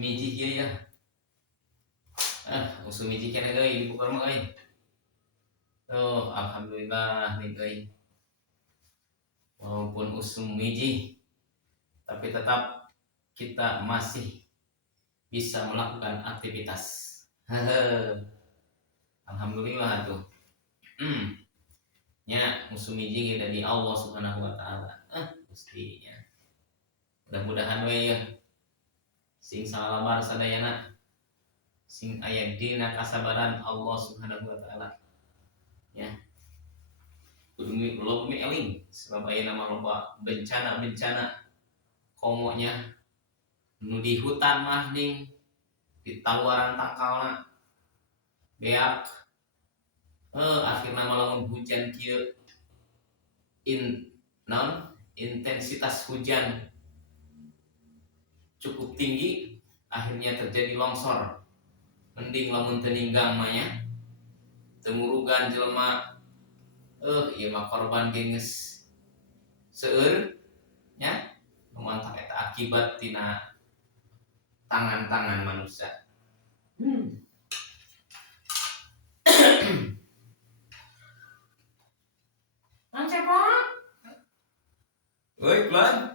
miji kieu ya. Usul miji keneh euy di Bogor mah euy. Tuh, alhamdulillah nih euy. Walaupun usum miji, tapi tetap kita masih bisa melakukan aktivitas. Alhamdulillah tuh. Nya musuh miji dari Allah Subhanahu wa taala. Mestinya. Mudah-mudahan we ya sing salabar sadayana sing aya dina kasabaran Allah Subhanahu wa taala. Ya. Kudu loba eling sebab aya nama loba bencana-bencana komonya nu di hutan mah ding di taluaran tangkalna beak akhirna lamun hujan kieu intensitas hujan cukup tinggi akhirnya terjadi longsor. Mending lamun teu ninggang mah nya teu ngurugan jelema ieu mah korban geus seueur nya lumantak eta akibat tina tangan-tangan manusia. Cepot. Woi, Klan.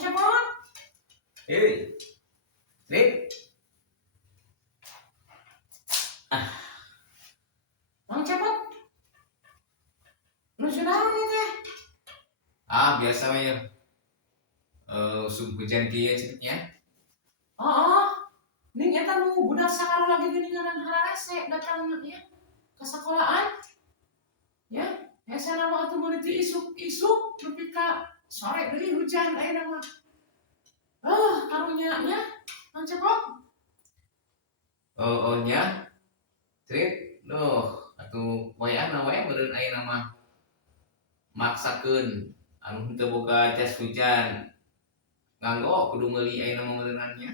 Cepot. Hei. Sip. Cepot. Lu sudah nih teh. Biasa mah ya. Usum hujan kieu cenah. Ning eta nu budak sakaro lagi geuningan hararese datang ya ke sekolahan. Ya, asa nama atuh meuli teh isuk-isuk nepi ka sore deui hujan ayeuna mah. Karunya nya Cepot. Nya. Trip. Atuh wayahna wae meureun ayeuna mah maksakeun anu henteu boga jas hujan. Nganggo kudu meuli ayeuna mah meureunannya.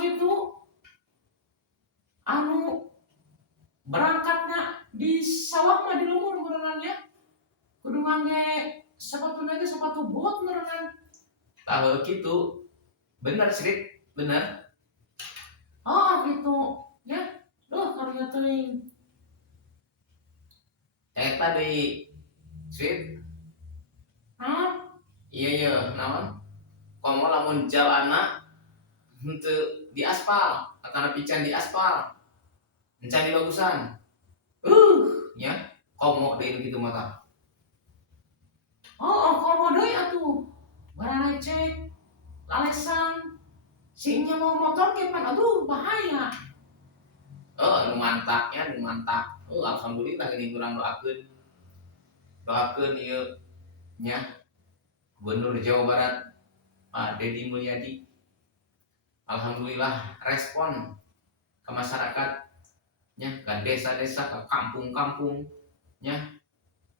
Gitu. Anu berangkatna di sawah mah di lumur meureunannya. Kudu ngangge sepatu bot meureunana. Tahu gitu. Bener sih, bener. Gitu. Ya. Karunya teuing. Eta deui sip. Iya, naon? Komo lamun jalanna henteu di aspal, atana pican di aspal. Encan di bagusan. Ya, komo deui kitu mah tah. Komo deui atuh. Barang lecek, lalesan. Si nya mau motor ke pan bahaya. Nu mantap. Alhamdulillah geuning urang doakeun ieu nya Gubernur Jawa Barat Pak Deddy Mulyadi. Alhamdulillah respon ke masyarakat nya ke desa-desa, ke kampung-kampung nya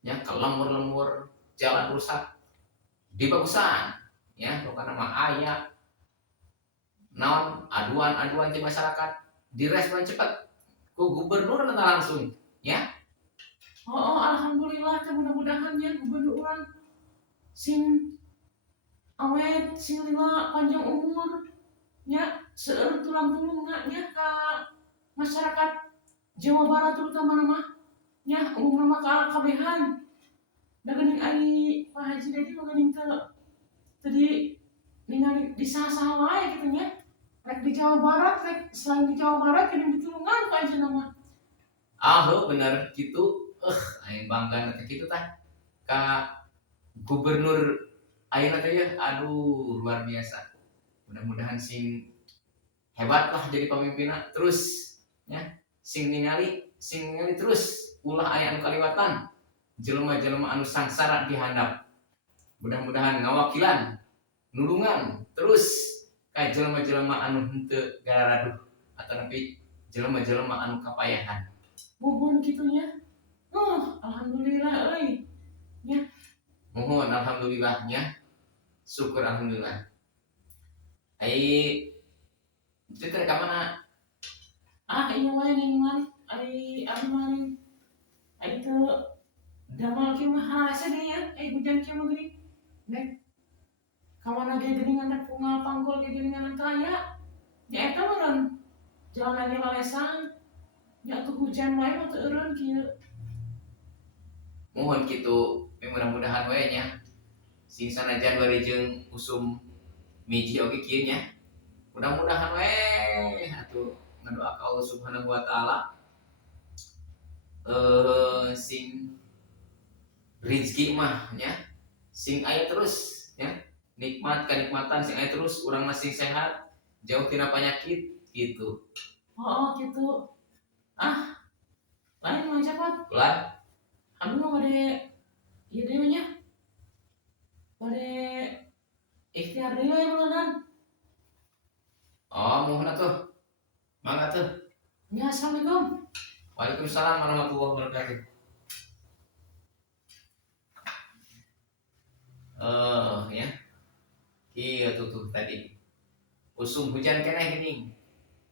ke lembur-lembur jalan rusak dibagusan ya pokokna mah aya naon aduan di masyarakat direspon cepat ku gubernur eta langsung ya. Alhamdulillah mudah-mudahan ya gubernur urang sing awet sing lila panjang umur nya seueur tulang tulungna nya ka masyarakat Jawa Barat terutama mah nya umumna mah kabehan. Da geuning ari Pak Haji Dedi mah geuning teu ningali di saha-saha wae kitu nya. Rek di Jawa Barat, rek selain di Jawa Barat geuning ditulungan ka ajeuna mah. Bener gitu. Aing bangga teh kitu tah. Ka gubernur ayeuna teh ya, luar biasa. Mudah-mudahan sing hebat lah jadi pemimpinna terus ya. Sing ningali terus ulah aya anu kaliwatan. Jelema-jelema anu sangsara dihandap. Mudah-mudahan ngawakilan nulungan terus ka jelema-jelema anu henteu gararaduh atau nepi jelema-jelema anu kapayahan. Mohon kitunya. Alhamdulillah euy. Nya. Mohon alhamdulillahnya. Syukur alhamdulillah. Itu teh ka mana? Iya wae ning ari mah teu damal kieu mah harasa deui ya. Hujan kieu mah geuning. Nek kawana ge geuningan ku ngapanggul ge geuningan kaya nya eta meureun jalan ge lalesan nya tuh hujan wae mah teu eureun kieu. Mohon kitu mudah-mudahan we nya sing sanajan barejeung usum miji oge kieu nya mudah-mudahan we atuh ngadoakeun Allah Subhanahu wa taala sing rezeki mah nya sing aya terus ya nikmat kenikmatan sing aya terus urang masih sehat jauh tina penyakit gitu. Oh gitu. Ah, lain mah cepat. Ulah Anu mah bade ieu deui nya. Bade ikhtiar deui we meureunnan. oh mohon atuh mangga tuh. Ya, assalamualaikum. Waalaikumsalam warahmatullahi wabarakatuh. Ya iya tuh tadi usum hujan keneh geuning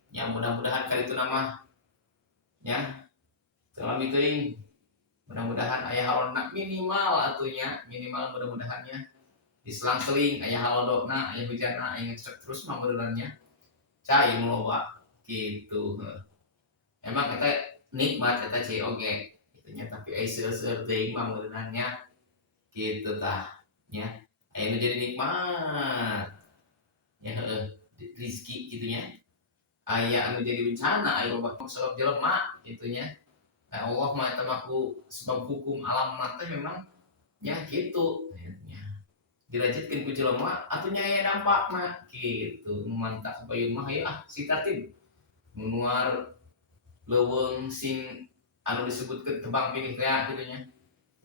ya mudah-mudahan kali itu nama ya selami teuing mudah-mudahan aya halona minimal atunya minimal mudah-mudahannya diselang-seling aya halodona aya hujanna aya ngecek terus mah benerannya cai loba gitu. Emang kita nikmat kita cie oge itunya tapi aya seueur-seueur teuing mah benerannya gitu tah nya aya nu jadi nikmat ya rezeki gitunya aya anu jadi bencana aya loba sebab jelema gitunya. Nah, Allah mah eta mah sebab hukum alam mah teh memang nya kitu nya dirajitkeun ku jelema atuh nya aya dampakna kitu nu mantap supaya mah ya si tartib nuar leuweung sing anu disebutkeun tebang pilih teh kitu nya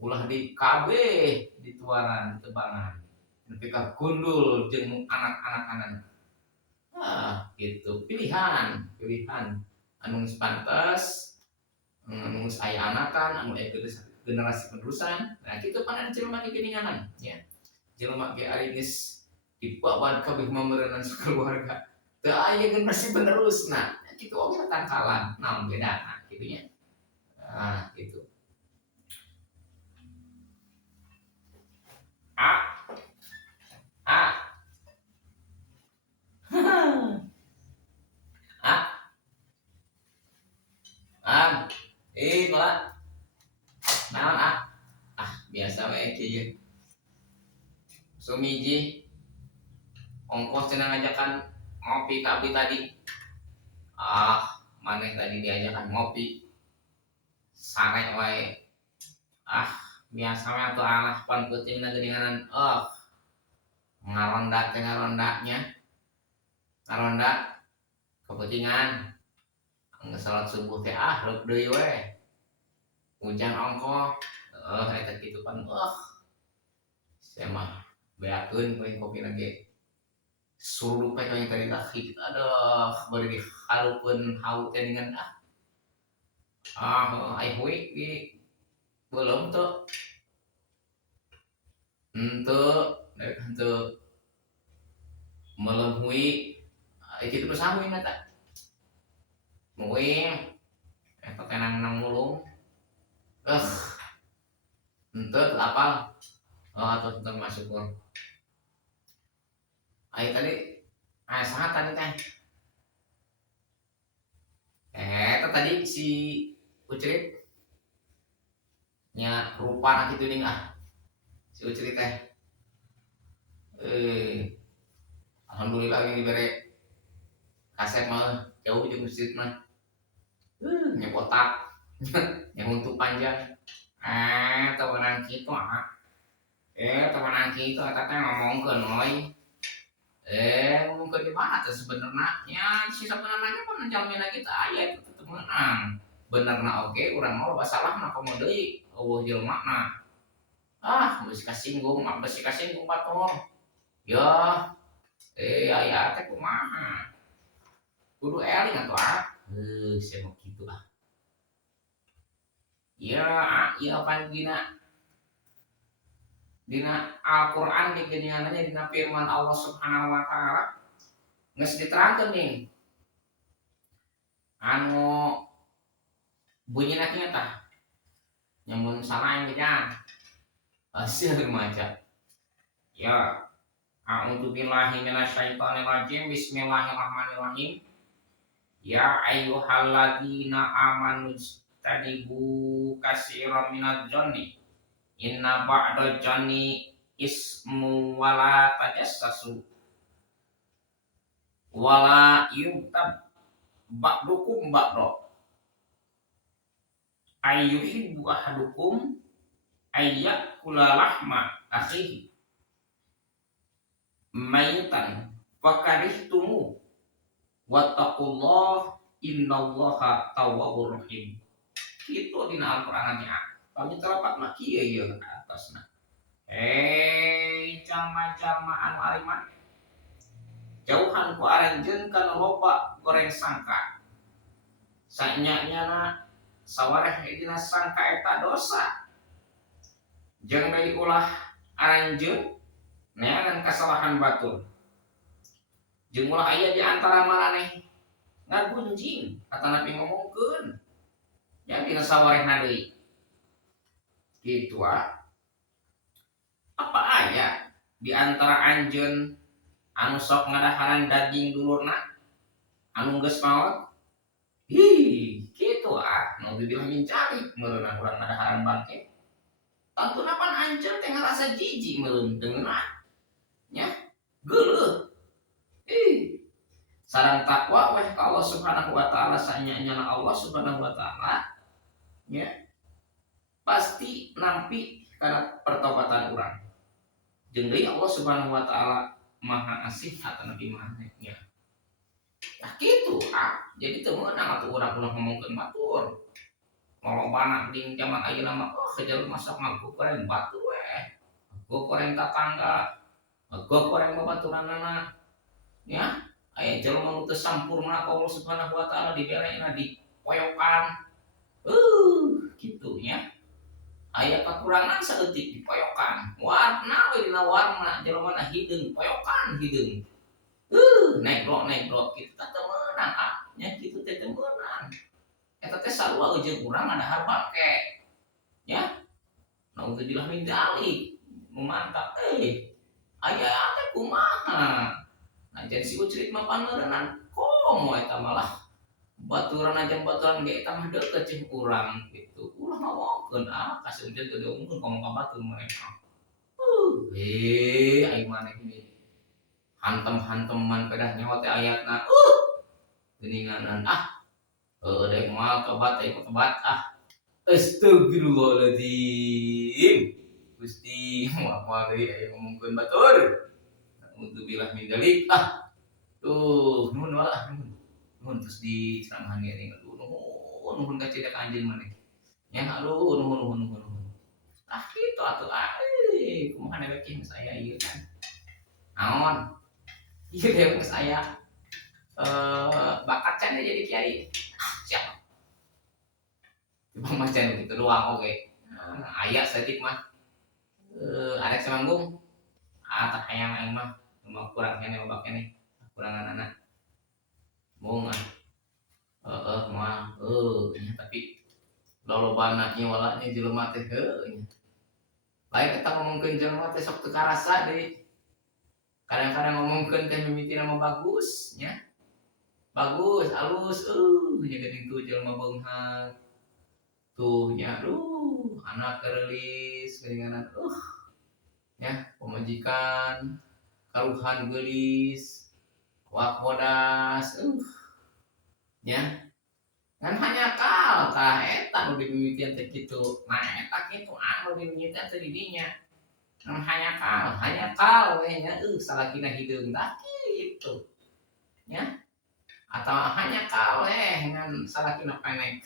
ulah di kabeh dituaran tebangan nepi ka gundul jeung anak-anak gitu pilihan anu geus pantes anu geus aya anakan anu aya generasi penerusan nah kitu pan ada jelema ge geuninganan ya jelema ge ari geus dibawan kabeh mameureunna sakeluarga teu aya generasi penerusna kitu oge tangkalan naon bedana kitu nya gitu ah ah ah malah naon biasa we kieu sumiji ongkos cenah ngajakan ngopi ka abdi tadi maneh tadi diajakan ngopi sare wae biasa we atuh alah pan peutingna geuninganan ngaronda teh ngarondanya ngaronda kepeutingan geus salat subuh teh reup deui we hujan ongkoh eta kitu pan saya mah beakeun poe kopi lagi suruh pe yang tadi dah hit aduh bari diharupeun haut teh dengan ai hoi di belum tuh henteu melem hui kitu teh samuin eta muing eta teh nang mulung henteu apal atuh tentang masuk pun ai tadi saha tadi teh eta tadi si Ucrit nya rupa kitu ning si Ucrit teh alhamdulillah yang dibere kasep mah jauh jeung masjid mah nya botak nya untuk panjang temenan kitu temenan kitu eta teh ngomongkeun euy ngomongkeun di mana teh sebenarnya nya si sabenerna pun jamin kita aya itu tetep meunang benerna oge urang mah loba salahna komo deui eueuh jelema geus kasinggung batur ya aya teh kumaha kudu eling atuh sia mah kitu ya ieu pan dina Al-Qur'an di geuninganna dina firman Allah Subhanahu wa taala geus diterangkeun nih anu bunyinya kieu tah nyamun salain gejan hasil maca ya A'udzubillahi minasyaitonirrajim. Bismillahirrahmanirrahim. Ya ayyuhalladzina amanu tanibu katsiran minadz dzanni inna ba'dadz dzanni ismu wala tajassasu wala yumtab ba'dukum ba'da ayyuhibbu ahadukum ayyakula lahma akhihi maitan fakarihtumu wattaqullah innallaha tawwabur rahim. Itu dina Al-Qur'annya. Kami terapat maki ya atasna. Jalma-jalma anu ariman. Jauhan ku aranjeun kana loba goreng sangka. Sanyanyana sawareh dina sangka eta dosa. Jeung deui ulah aranjeun neangan kasalahan batur. Jeung ulah aya di antara maraneh ngagunjing kata Nabi ngomongkeun. Ya dina sawarehna deui. Kitu apa aya di antara anjeun anu sok ngadaharan daging dulurna anu geus maot? Kitu naudzubillah min dzalik meureunna urang ngadaharan bangke. Tantuna pan anjeun teh ngarasa jijik meureun teunna. Nya geuleuh. Sareng takwa weh ka Allah Subhanahu wa taala sanyanyana Allah Subhanahu wa taala nya pasti nampi kana pertobatan urang. Jeung deui Allah Subhanahu wa taala Maha Asih atau Nabi Maha nya. Tah kitu jadi teu meunang atuh urang ulah ngomongkeun batur. Lolobana di zaman ayeuna mah kejar masak mangku goreng batur weh. Go goreng tatangga. Go goreng babaturanana. Ya, aya jelema nu teu sampurna ka Allah Subhanahu wa taala dibelena di poyokan. Kitu nya. Aya kakurangan saeutik di poyokan. Warna we dina warna jelemana hideung poyokan hideung. Negro kitu teh teu meunang nya kitu teh teu meunang. Eta teh sarua jeung urang ngadahar bangke. Ya. Naudzubillah min dzalik. Mantap aya teh kumaha? Nah jadi si ucrit mah paneureunnan komo eta malah baturan aja baturan ge eta mah deukeut jeung urang gitu. Ulah ngomongkeun kaseujeun teu diomongkeun komo ka batur mereka. Aing maneh ini hantem-hanteman pedah nyawa teh ayatna. Geuninganan dek moal tobat Astagfirullahaladzim. Gusti moal deui aya ngomongkeun batur. Udzubillah min dzalik. Nuhun walah nuhun terus di ceramahan ini. Nuhun ka cedak anjeun maneh. Ya nuhun. Kitu atuh kumaha dewek geus aya ieu kan. Naon? Ieu dewek geus aya bakat can jadi kiai. Siap. Bang macan gitu doang oke. Aya saeutik mah. Arek samanggung. Tak hayang aing mah. Mau kurang kene babak kene. Kurangan anak. Mung moal tapi lolobana nya walanya jelema teh lain eta ngomongkeun jelema teh sok teu karasa deui. Kadang-kadang ngomongkeun teh mimiti nama bagus nya. Bagus, alus nya geuning tuh jelema beunghang. Tuh nya anak keurelis geuninganan nya pamajikan karuhan geulis wakodas nya kan hanya kal tah eta nu dimimitian teh kitu. Nah eta kitu anu dimimitian teh di dinya. Hanya kal we nya salakina hideung tah kitu. Nya atau hanya kal ngan salakina penek.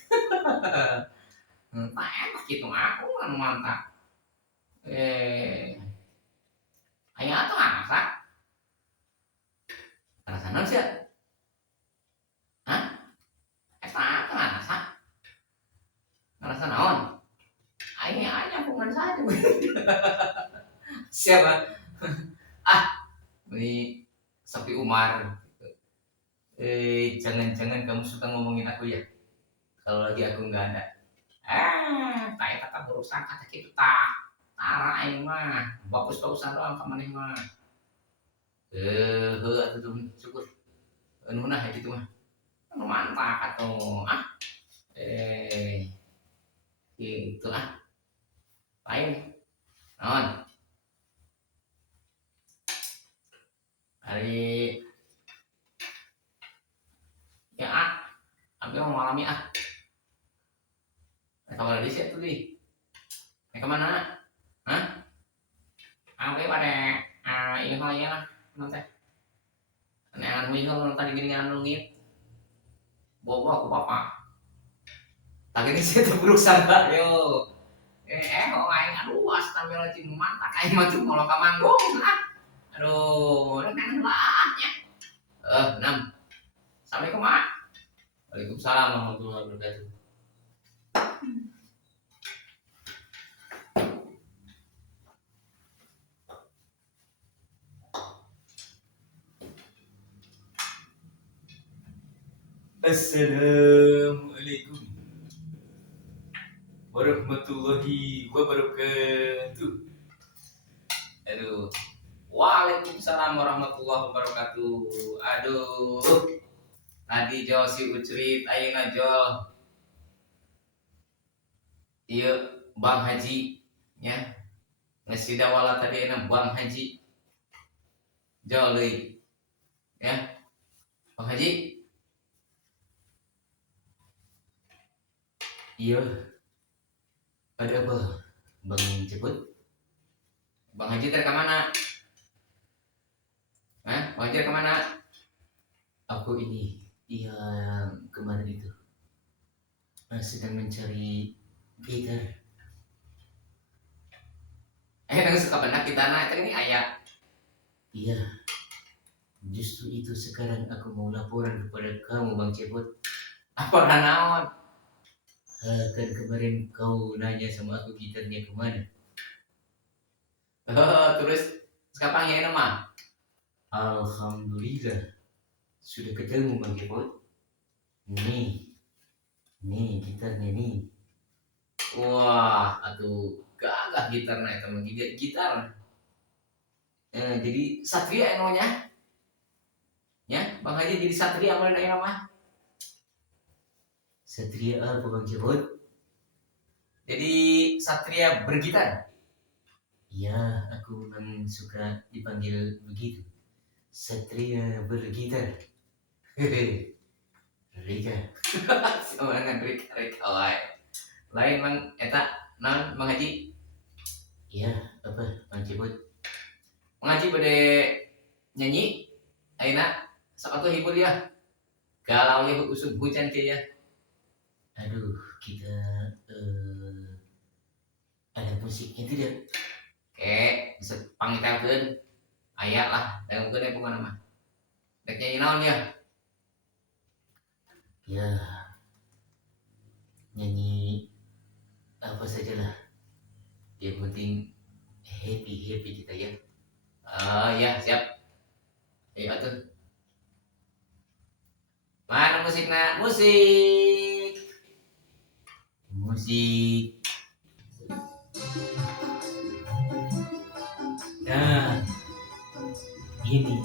Tah eta kitu aku anu mantap. Aya atuh asa. Asa naon sia? Eta ngarasa. Ngarasa naon? Aing pungan saja. Siapa? Ini Sapi Umar. Jangan-jangan kamu suka ngomongin aku ya? Kalau lagi aku nggak ada. Tak eta berusaha kata gitu tah. Tara aing mah. Bagus-bagusan doang ka maneh mah. atuh tuh syukur. Nah gitu mah. Mantap atuh. Gitu lain. Naon? Hari Ya abdi mau malam ya kamar di situ di. Kemana? abdi pada ini hal ya lah nanti neangan minggu tadi gini nungit bobo aku bapak Tak ini saya terburuk sangka. yo kok aing aduh astagfirullahaladzim mantap aing mah tuh kalau ka manggung aduh udah kangen lah ya 6. assalamualaikum mak. Waalaikumsalam warahmatullahi wabarakatuh. Assalamualaikum warahmatullahi wabarakatuh. Aduh. Waalaikumsalam warahmatullahi wabarakatuh. Aduh. Tadi Jol si Ucrit ayeuna Jol. Ieu Bang Haji nya. Ngesida wala tadi ayeuna Bang Haji. Jol deui. Ya. Bang Haji. Iya. Ada apa? Bang Ceput? Bang Haji teh ka mana? Bang Haji ke mana? Aku ini yang kemarin itu sedang mencari gitar. Nang suka benak kita itu ini ayah. Iya. Justru itu sekarang aku mau laporan kepada kamu Bang Ceput. Apa naon? Kan kemarin kau nanya sama aku gitarnya kemana? Terus sekarang ya nama? Alhamdulillah sudah ketemu Bang Ceput. Nih gitarnya nih. Wah, aduh gagah gitarnya itu mah gitar. Jadi satria namanya. Ya, Bang Haji jadi satria mulai dari nama. Satria apa Bang Ceput? Jadi satria bergitar. Ya, aku memang suka dipanggil begitu. Satria bergitar. Hehe. Rika. Semangat Rika wae. Lain Bang eta naon Bang Haji? Iya, apa Bang Ceput? Bang Haji bade nyanyi ayeuna sok atuh hibur ya. Galau ya usum hujan teh ya. Aduh, kita ada musiknya tidak? Bisa pangitelkeun. Aya lah, dangkeun ya pokona mah. Dek nyanyi naon ya? Ya, nyanyi apa sajalah. Yang penting happy kita ya. Ya siap. Ayo atuh. Mana musiknya? Musik. Nah, ini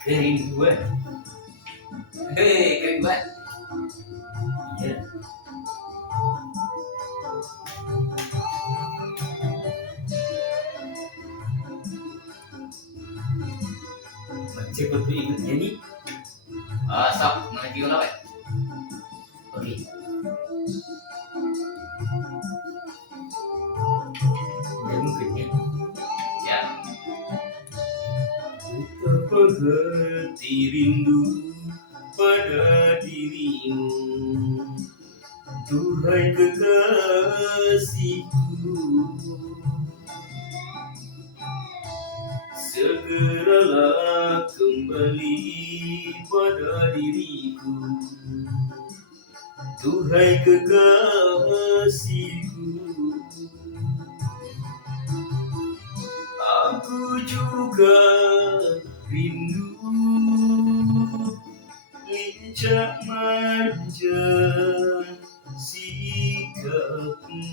kerinduan. Hei, kerinduan. Iya. Cepet tuh ikut nyanyi. Sok, ngaji ulah we. Oke. Udah mungkin ya. Ya. Betapa hati rindu pada dirimu, duhai kekasihku. Segeralah kembali pada diriku, duhai kekasihku. Aku juga rindu lincah manja sikapmu.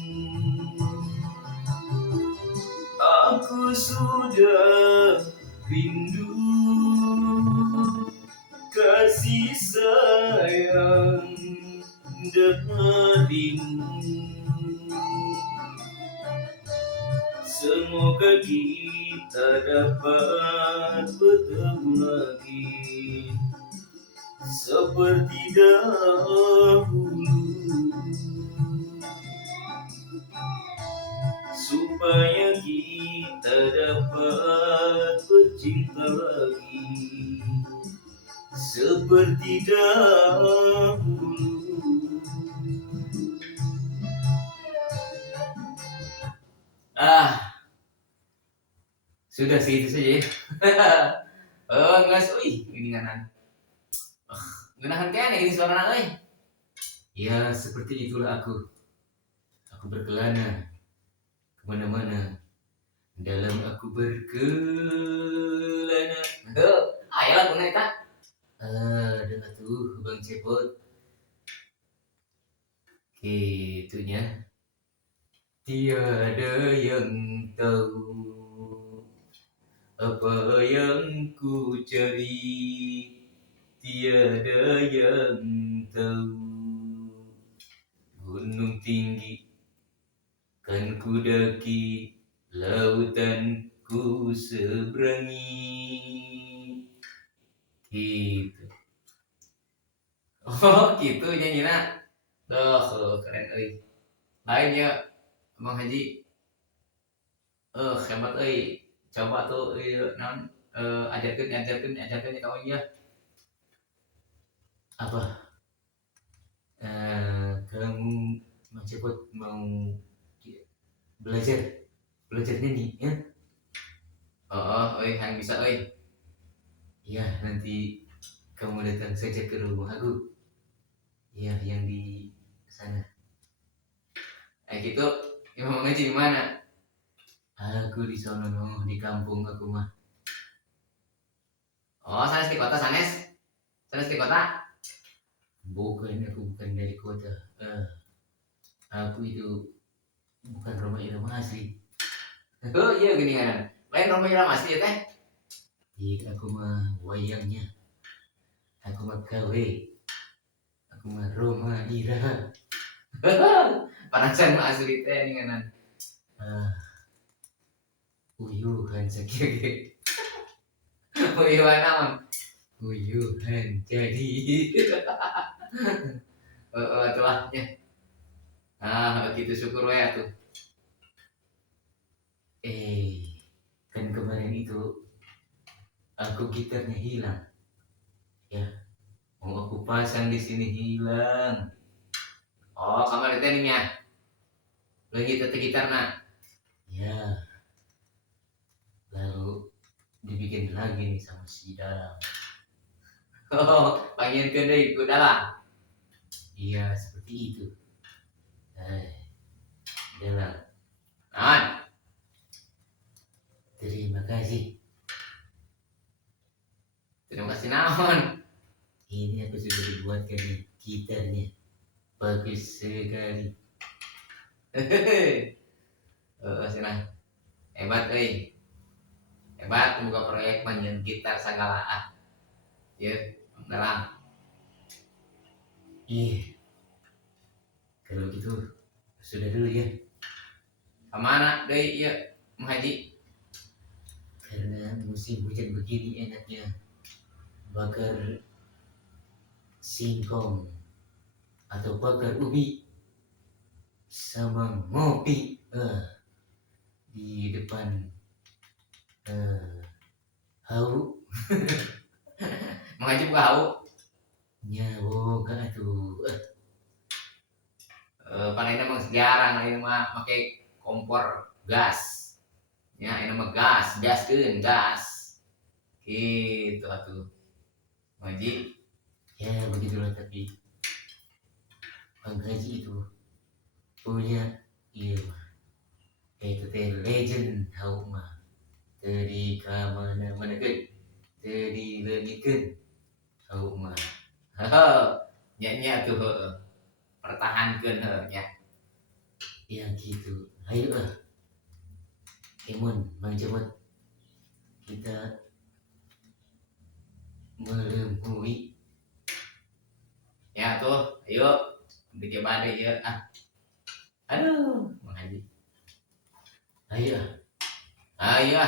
Aku sudah darimu. Semoga kita dapat bertemu lagi seperti dahulu, supaya kita dapat bercinta lagi seperti dahulu. Sudah sih itu saja ya. Oh, enggak sih. Ini nganan. Ngenahan kayaknya ini suara anak euy. Ya, seperti itulah aku. Aku berkelana kemana-mana dalam aku berkelana. Ayo lagu naik tak? Ada tuh Bang Cepot. Gitunya. Tiada yang tahu apa yang ku cari, tiada yang tahu. Gunung tinggi kan ku daki, lautan ku seberangi. Gitu. Oh gitu nyanyinya. Keren euy. Lain ya Bang Haji. Hebat euy. Coba tuh naon ajarkeun ya kawan ya. Apa? Kamu cepet mau belajar nyanyi ya? Yang bisa ya nanti kamu datang saja ke rumah aku. Ya yang di sana. Gitu. Ya mau ngaji di mana? Aku di sono di kampung aku mah. Sanes di kota sanes. Sanes di kota. Bukan, aku bukan dari kota. Aku itu bukan Roma Irama asli. Oh iya gini kan. Lain Roma Irama asli ya teh. Iya aku mah wayangnya. Aku mah KW. Aku mah Roma Irama. Panasan mah asli teh nih kanan. Uyuhan sakit. Uyuhan naon? Uyuhan jadi. Celahnya. Gitu syukur ya tuh. Kan kemarin itu aku gitarnya hilang. Ya, mau aku pasang di sini hilang. Kamar itu nih ya. Lagi tete gitar nak. Ya. Lalu dibikin lagi nih sama si Dalam. Panggil ke deh, udah lah. Iya, seperti itu. Dalam. Terima kasih. Terima kasih naon. Ini aku sudah dibuatkan nih gitarnya. Bagus sekali. Senang. Hebat hebat buka proyek main gitar segala ya dalam. Kalau gitu sudah dulu ya. Kemana deh ya Haji? Karena musim hujan begini enaknya bakar singkong atau bakar ubi sama ngopi di depan hau. Mengaji buka hau nyawo kan tuh. Panen emang jarang ini mah pakai kompor gas ya, ini mah gas gitu atuh Haji. Ya begitulah, tapi Bang Haji itu punya itu teh legend hau mah tadi kamana-mana kan tadi legikeun hau mah nyanyi tuh pertahankan ya. Ya gitu. Ayo Emon Bang Cepot, kita melembui ya tuh. Ayo Dia badai ya. Aduh, Mang Haji. Ayo. Ayo.